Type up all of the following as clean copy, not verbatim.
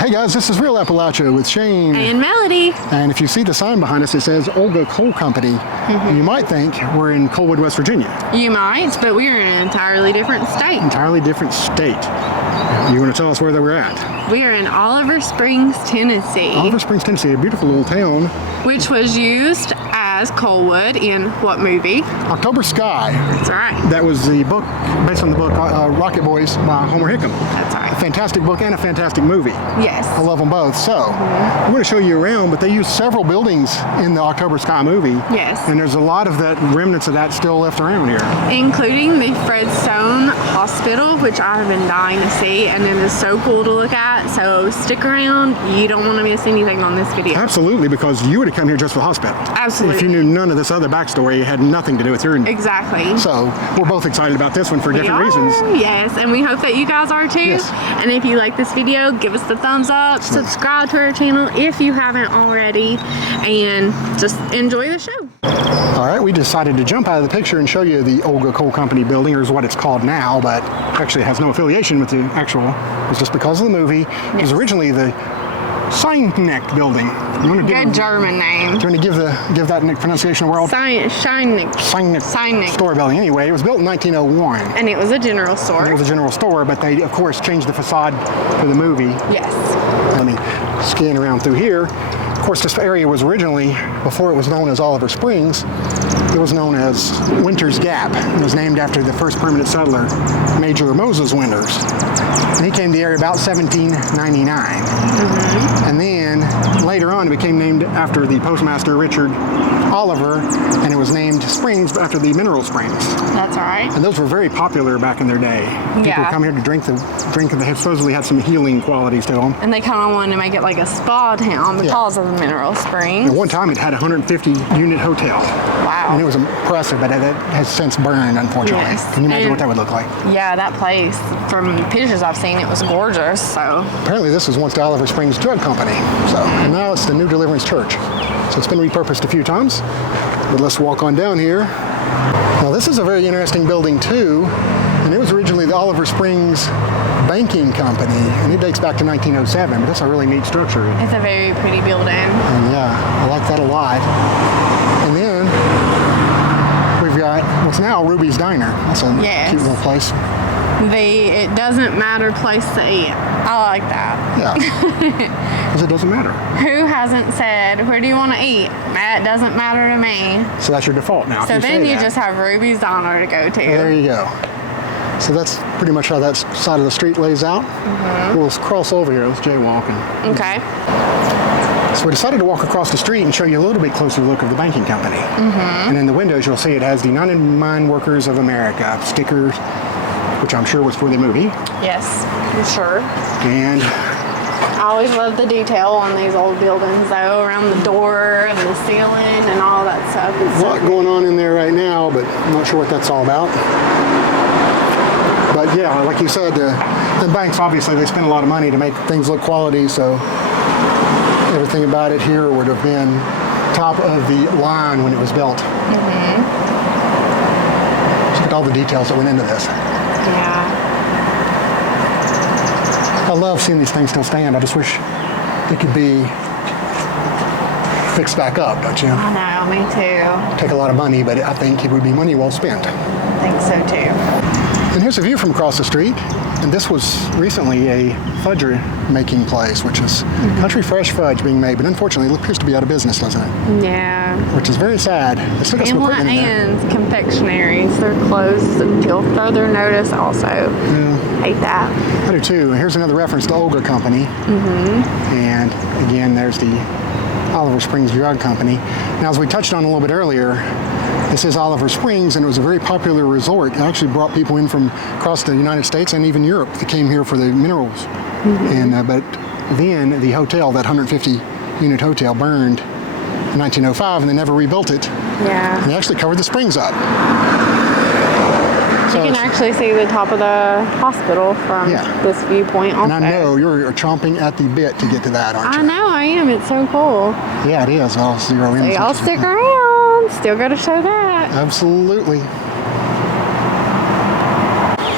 Hey guys, this is Real Appalachia with Shane. And Melody. And if you see the sign behind us, it says Olga Coal Company. You might think we're in Coalwood, West Virginia. You might, but we're in an entirely different state. Entirely different state. You want to tell us where that we're at? We are in Oliver Springs, Tennessee. Oliver Springs, Tennessee, a beautiful little town. Which was used as Coalwood in what movie? October Sky. That's right. That was the book, based on the book Rocket Boys by Homer Hickam. That's right. A fantastic book and a fantastic movie. Yes. I love them both. So, we're going to show you around, but they used several buildings in the October Sky movie. Yes. And there's a lot of that remnants of that still left around here. Including the Fred Stone Hospital, which I have been dying to see, and it is so cool to look at. So stick around. You don't want to miss anything on this video. Absolutely, because you would have come here just for the hospital. Absolutely. If you knew none of this other backstory, it had nothing to do with your... Exactly. So, we're both excited about this one for different reasons. Yes, and we hope that you guys are too. Yes. And if you like this video, give us the thumbs up, subscribe to our channel if you haven't already, and just enjoy the show. All right, we decided to jump out of the picture and show you the Olga Coal Company building, or is what it's called now, but actually it has no affiliation with the actual. It's just because of the movie. Yes. It was originally the Snider building. Good German name. Do you want to give that pronunciation a whirl? Snider store building. Anyway, it was built in 1901. And it was a general store. It was a general store, but they, of course, changed the facade for the movie. Yes. Let me scan around through here. Of course, this area was originally, before it was known as Oliver Springs, it was known as Winters Gap. It was named after the first permanent settler, Major Moses Winters. And he came to the area about 1799. And then later on it became named after the postmaster Richard Oliver, and it was named Springs after the mineral springs. That's right. And those were very popular back in their day. People would come here to drink and they supposedly had some healing qualities to them. And they kind of wanted to make it like a spa town because of the mineral springs. At one time it had a 150-unit hotel. Wow. And it was impressive, but it has since burned, unfortunately. Yes. Can you imagine what that would look like? Yeah, that place, from pictures I've seen, it was gorgeous. So apparently this was once the Oliver Springs Drug Company. And now it's the New Deliverance Church. So it's been repurposed a few times. But let's walk on down here. Now this is a very interesting building too. And it was originally the Oliver Springs Banking Company. And it dates back to 1907. But that's a really neat structure. It's a very pretty building. And yeah, I like that a lot. And then we've got what's now Ruby's Diner. That's a cute little place. It doesn't matter place to eat. I like that. Yeah. Because it doesn't matter. Who hasn't said, where do you want to eat? That doesn't matter to me. So that's your default now. So then you just have Ruby's Diner to go to. There you go. So that's pretty much how that side of the street lays out. We'll cross over here. Let's jaywalk. Okay. So we decided to walk across the street and show you a little bit closer look of the banking company. And in the windows you'll see it has the United Mine Workers of America stickers, which I'm sure was for the movie. Yes, for sure. And I always love the detail on these old buildings, though, around the door and the ceiling and all that stuff. A lot going on in there right now, but I'm not sure what that's all about. But yeah, like you said, the banks, obviously, they spend a lot of money to make things look quality, so everything about it here would have been top of the line when it was built. Look at all the details that went into this. Yeah. I love seeing these things still stand. I just wish they could be fixed back up, don't you? I know, me too. Take a lot of money, but I think it would be money well spent. I think so too. And here's a view from across the street. And this was recently a fudge making place, which is country fresh fudge being made, but unfortunately it appears to be out of business, doesn't it? Yeah. Which is very sad. They still got some Pamela equipment in there. Ann's confectionaries, they're closed until further notice also. Yeah. Hate that. I do too. Here's another reference to Olga Company. And again, there's the Oliver Springs Drug Company. Now, as we touched on a little bit earlier, this is Oliver Springs, and it was a very popular resort. It actually brought people in from across the United States and even Europe that came here for the minerals. And but then the hotel, that 150-unit hotel, burned in 1905, and they never rebuilt it. Yeah. And they actually covered the springs up. You can actually see the top of the hospital from this viewpoint also. And I know you're chomping at the bit to get to that, aren't you? I know I am. It's so cool. Yeah, it is. I'll zero in. So y'all stick around. Still got to show that. Absolutely.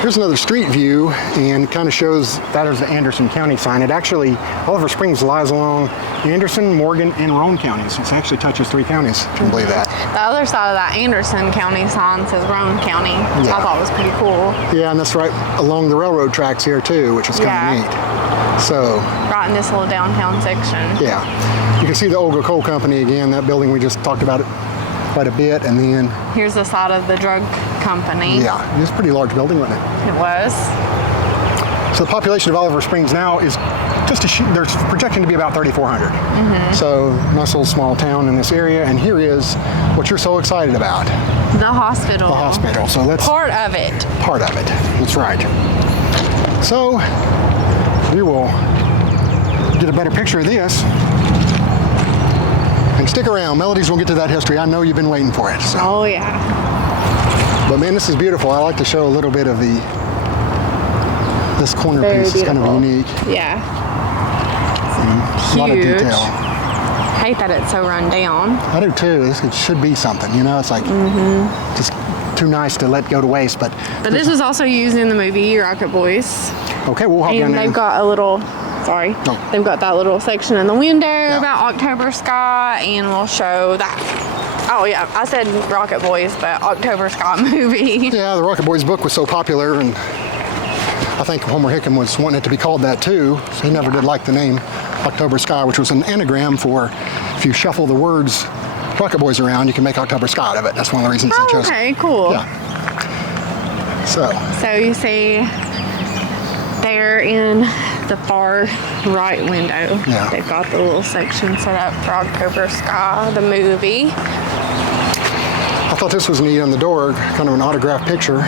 Here's another street view, and kind of shows that is the Anderson County sign. It actually, Oliver Springs lies along Anderson, Morgan, and Roane counties. It actually touches 3 counties, if you can believe that. The other side of that Anderson County sign says Roane County, which I thought was pretty cool. Yeah, and that's right along the railroad tracks here too, which is kind of neat. So, right in this little downtown section. Yeah. You can see the Olga Coal Company again, that building we just talked about it quite a bit, and then here's the side of the drug company. Yeah, it's a pretty large building, wasn't it? It was. So the population of Oliver Springs now is just there's projecting to be about 3,400. So nice little small town in this area, and here is what you're so excited about. The hospital. The hospital. So that's part of it. Part of it. That's right. So we will get a better picture of this. And stick around. Melody's will get to that history. I know you've been waiting for it. So. Oh, yeah. But man, this is beautiful. I like to show a little bit of this corner piece is kind of unique. Yeah. A lot of detail. I hate that it's so run down. I do too. It should be something, you know? It's like just too nice to let go to waste. But this was also used in the movie Rocket Boys. Okay, we'll hop down And there. they've got a little... Sorry. No. They've got that little section in the window about October Sky, and we'll show that. Oh yeah, I said Rocket Boys, but October Sky movie. Yeah, the Rocket Boys book was so popular, and I think Homer Hickam was wanting it to be called that too, so he never did like the name October Sky, which was an anagram for if you shuffle the words Rocket Boys around, you can make October Sky out of it. That's one of the reasons I chose it. Okay, cool. Yeah. So you see there in the far right window, they've got the little section set up for October Sky, the movie. I thought this was neat on the door, kind of an autographed picture.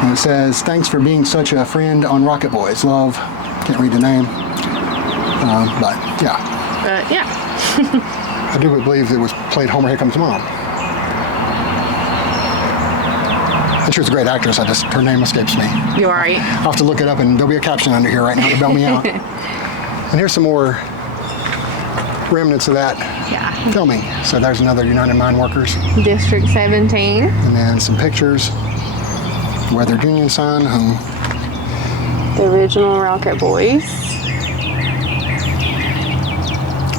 And it says, "Thanks for being such a friend on Rocket Boys. Love." Can't read the name. But yeah. I do believe it was played Homer Hickam's mom. And she was a great actress. Her name escapes me. You're right. I'll have to look it up, and there'll be a caption under here right now to bail me out. And here's some more remnants of that filming. So there's another United Mine Workers. District 17. And then some pictures. Weathered Union sign. The original Rocket Boys.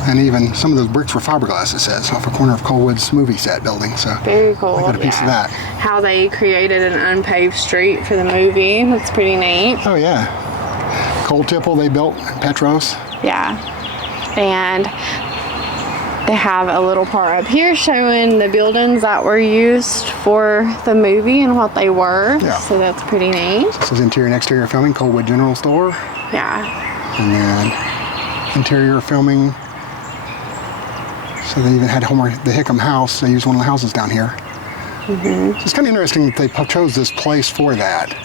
And even some of those bricks were fiberglass, it says, off a corner of Coalwood's movie set building. So very cool. I got a piece of that. How they created an unpaved street for the movie. That's pretty neat. Oh, yeah. Coal tipple they built in Petros. Yeah. And they have a little part up here showing the buildings that were used for the movie and what they were. Yeah. So that's pretty neat. This is interior and exterior filming, Coalwood General Store. Yeah. And then interior filming. So they even had the Hickam house. They used one of the houses down here. So it's kind of interesting that they chose this place for that.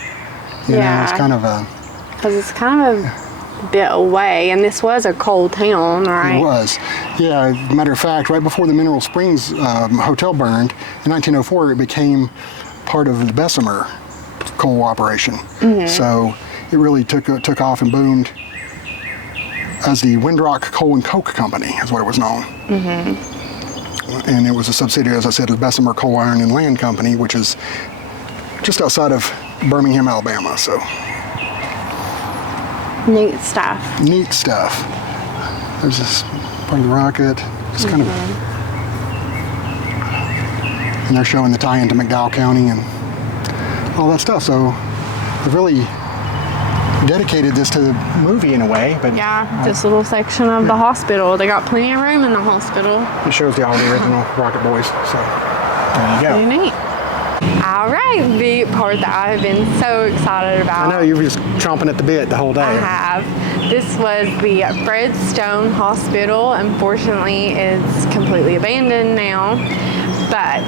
You know, it's kind of a... Because it's kind of a bit away, and this was a coal town, right? It was. Yeah, matter of fact, right before the Mineral Springs Hotel burned, in 1904, it became part of the Bessemer coal operation. So it really took off and boomed as the Windrock Coal and Coke Company, is what it was known. And it was a subsidiary, as I said, of the Bessemer Coal, Iron, and Land Company, which is just outside of Birmingham, Alabama. So neat stuff. Neat stuff. There's this part of the rocket, just kind of, and they're showing the tie into McDowell County and all that stuff. So they've really dedicated this to the movie in a way. But this little section of the hospital. They got plenty of room in the hospital. It shows all the original Rocket Boys. So there you go. Pretty neat. All right, the part that I've been so excited about. I know, you were just chomping at the bit the whole day. I have. This was the Fred Stone Hospital. Unfortunately, it's completely abandoned now. But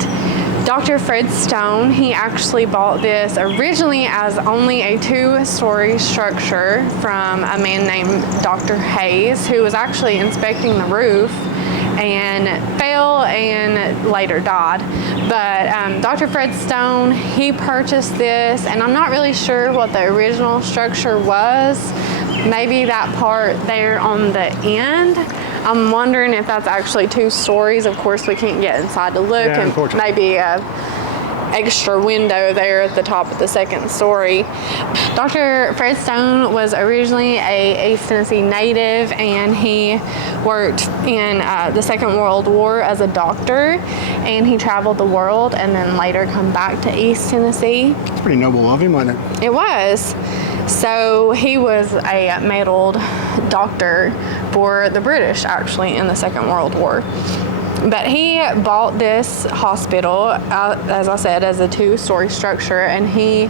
Dr. Fred Stone, he actually bought this originally as only a 2-story structure from a man named Dr. Hayes, who was actually inspecting the roof and fell and later died. But Dr. Fred Stone, he purchased this, and I'm not really sure what the original structure was. Maybe that part there on the end. I'm wondering if that's actually 2 stories. Of course, we can't get inside to look, and maybe extra window there at the top of the second story. Dr. Fred Stone was originally a East Tennessee native, and he worked in the Second World War as a doctor, and he traveled the world and then later come back to East Tennessee. It's pretty noble of him, wasn't it? It was. So he was a medaled doctor for the British, actually, in the Second World War. But he bought this hospital, as I said, as a 2-story structure, and he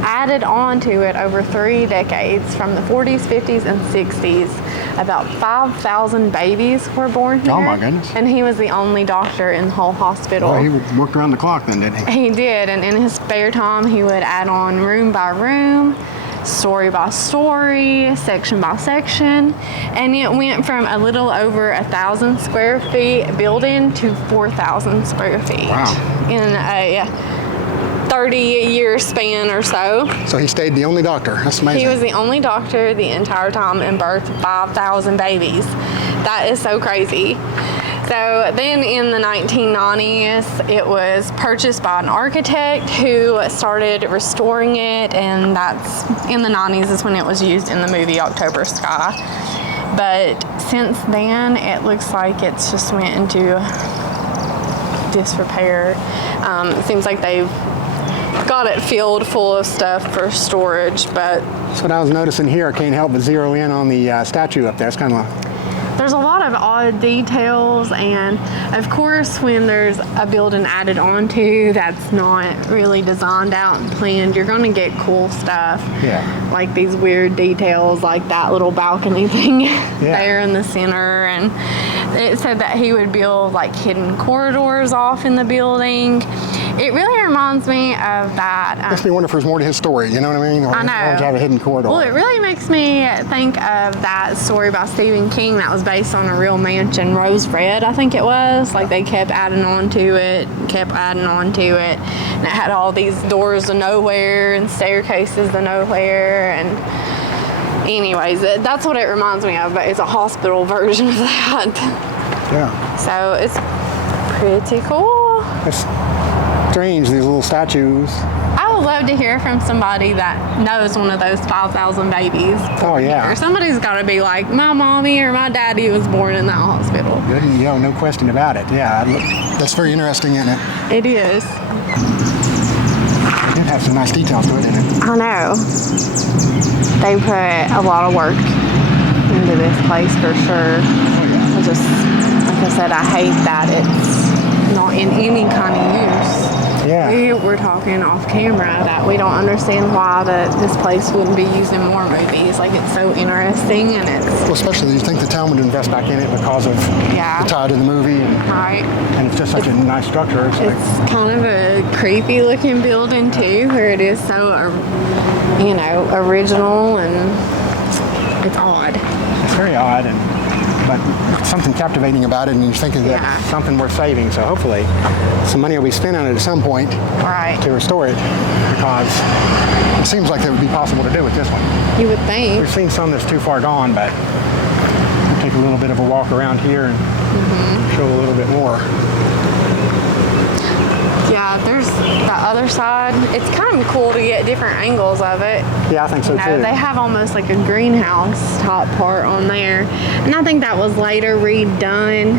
added on to it over 3 decades, from the 40s, 50s, and 60s. About 5,000 babies were born here. Oh my goodness. And he was the only doctor in the whole hospital. Well, he worked around the clock then, didn't he? He did, and in his spare time, he would add on room by room, story by story, section by section, and it went from a little over 1,000 square feet building to 4,000 square feet. Wow. In a 30-year span or so. So he stayed the only doctor. That's amazing. He was the only doctor the entire time and birthed 5,000 babies. That is so crazy. So then in the 1990s, it was purchased by an architect who started restoring it, and that's in the 90s is when it was used in the movie October Sky. But since then, it looks like it's just went into disrepair. It seems like they've got it filled full of stuff for storage, but... That's what I was noticing here. I can't help but zero in on the statue up there. It's kind of... There's a lot of odd details, and of course when there's a building added onto that's not really designed out and planned, you're going to get cool stuff. Yeah. Like these weird details, like that little balcony thing there in the center. And it said that he would build like hidden corridors off in the building. It really reminds me of that. Makes me wonder if there's more to his story, you know what I mean? Or I know. Or to have a hidden corridor. Well, it really makes me think of that story by Stephen King that was based on a real mansion, Rose Red, I think it was. Like they kept adding on to it, and it had all these doors to nowhere and staircases to nowhere. And anyways, that's what it reminds me of, but it's a hospital version of that. Yeah. So it's pretty cool. It's strange, these little statues. I would love to hear from somebody that knows one of those 5,000 babies. Oh, yeah. Or somebody's got to be like, my mommy or my daddy was born in that hospital. Yeah, no question about it. Yeah, that's very interesting, isn't it? It is. It has some nice details to it, didn't it? I know. They put a lot of work into this place for sure. I just, like I said, I hate that it's not in any kind of use. Yeah. We were talking off camera that we don't understand why this place wouldn't be used in more movies. Like, it's so interesting, and it's... Well, especially you think the town would invest back in it because of the tie to the movie. Right. And it's just such a nice structure. It's kind of a creepy looking building too, where it is so, original, and it's odd. It's very odd, but something captivating about it, and you're thinking that something worth saving. So hopefully some money will be spent on it at some point to restore it, because it seems like it would be possible to do with this one. You would think. We've seen some that's too far gone, but we'll take a little bit of a walk around here and show a little bit more. Yeah, there's the other side. It's kind of cool to get different angles of it. Yeah, I think so too. They have almost like a greenhouse top part on there. And I think that was later redone.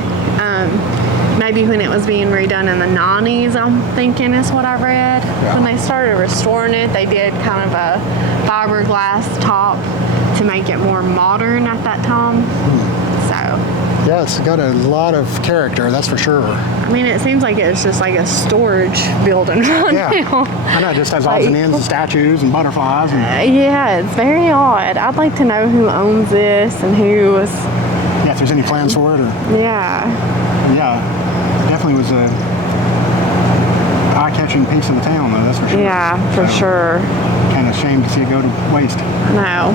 Maybe when it was being redone in the 90s, I'm thinking is what I read. Yeah. When they started restoring it, they did kind of a fiberglass top to make it more modern at that time. So... Yeah, it's got a lot of character, that's for sure. I mean, it seems like it's just like a storage building right now. I know, it just has odds and ends and statues and butterflies. And yeah, it's very odd. I'd like to know who owns this and who was... Yeah, if there's any plans for it. Or, definitely was a eye-catching piece of the town, though, that's for sure. Yeah, for sure. Kind of shame to see it go to waste. I know.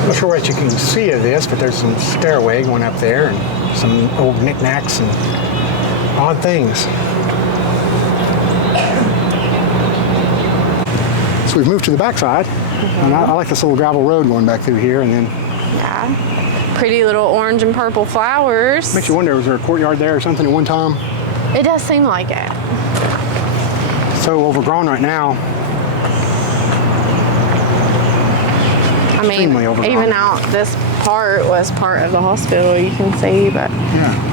I'm not sure what you can see of this, but there's some stairway going up there and some old knickknacks and odd things. So we've moved to the backside, and I like this little gravel road going back through here, and then... Yeah. Pretty little orange and purple flowers. Makes you wonder, was there a courtyard there or something at one time? It does seem like it. So overgrown right now. I mean, Extremely overgrown. even out this part was part of the hospital, you can see, but Yeah.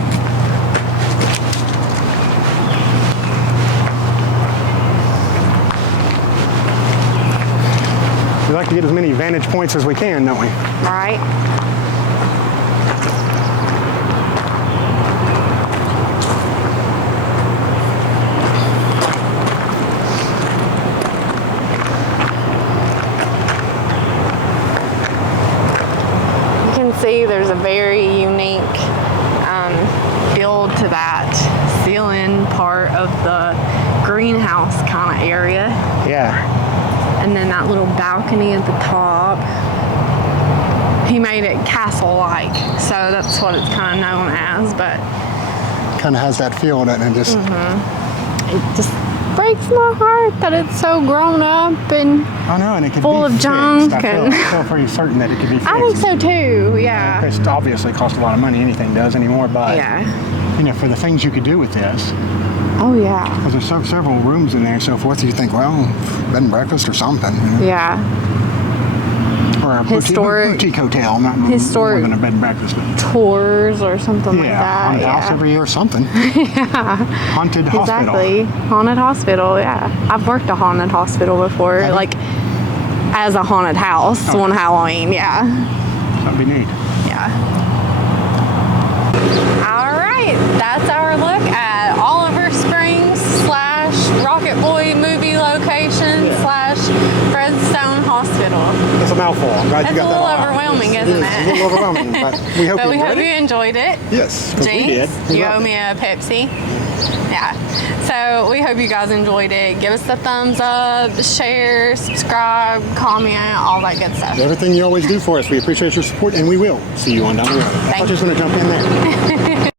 We like to get as many vantage points as we can, don't we? right. You can see there's a very unique build to that ceiling part of the greenhouse kind of area. Yeah. And then that little balcony at the top. He made it castle-like, so that's what it's kind of known as, but Kind of has that feel, doesn't it? Just it just breaks my heart that it's so grown up, and I know, and it could full be of fixed. junk I and- feel pretty certain that it could be fixed. I think so too, yeah. It obviously costs a lot of money. Anything does anymore, but Yeah. you know, for the things you could do with this, Oh, yeah. because there's several rooms in there and so forth. You think, well, bed and breakfast or something, you know? Yeah. Or a Historic- boutique hotel, not historic- more than a bed and breakfast. But Tours or something like yeah, that. haunted Yeah. house every year or something. Haunted hospital. Exactly. Haunted hospital, yeah. I've worked a haunted hospital before, Have you? like as a haunted house Oh. on Halloween, yeah. That'd be neat. Yeah. All right, that's our look at Oliver Springs / Rocket Boy movie location / Fredstone Hospital. It's a mouthful. I'm glad That's you got a that little all out. overwhelming, Yes, isn't It's a it? little overwhelming, but we hope But you we hope enjoyed you it. enjoyed it. Yes, because we Jinx, did. We you loved owe it. me a Pepsi. Yeah. So we hope you guys enjoyed it. Give us the thumbs up, share, subscribe, comment, all that good stuff. Everything you always do for us. We appreciate your support, and we will see you on down the road. I Thank just want to jump in there.